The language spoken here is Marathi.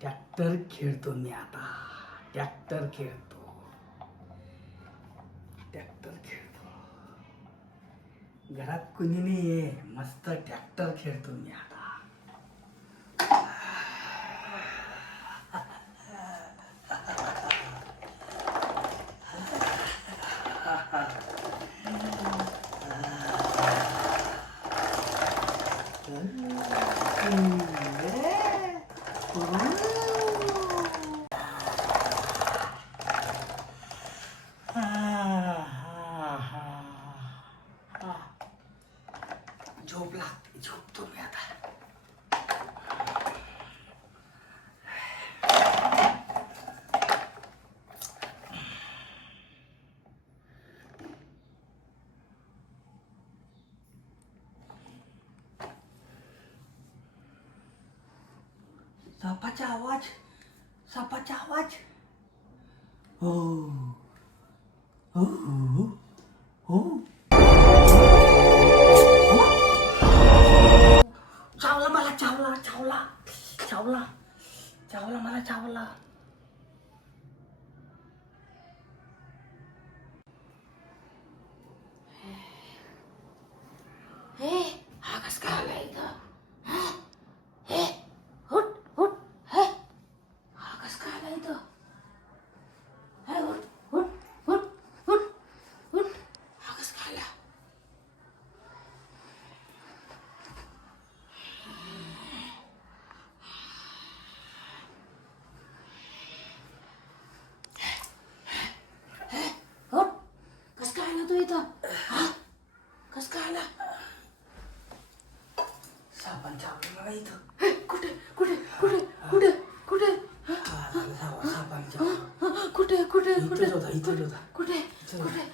ट्रॅक्टर खेळतो मी आता. ट्रॅक्टर खेळतो. घरात कुणी नाही आहे. मस्त ट्रॅक्टर खेळतो मी आता. झोप लागते. झोपतो मी आता. सापाचा आवाज. सापाचा आवाज. हो हो हो. चावला मला. चावला चावला चावला चावला मला. चावला. हे हा कस काय आला इथं? हे हुट हुट. हे हा कस काय आला इथं? हे हुट हुट हुट हुट हुट. हा कस काय आला? हे हुट. कस काय आला तू इथं? हा कस काय आला? सापान चावलं मला इथं. हे कुठे कुठे कुठे कुठे कुठे? सापान चावलं. कुठे कुठे कुठे इथंच होता. कुठे कुठे?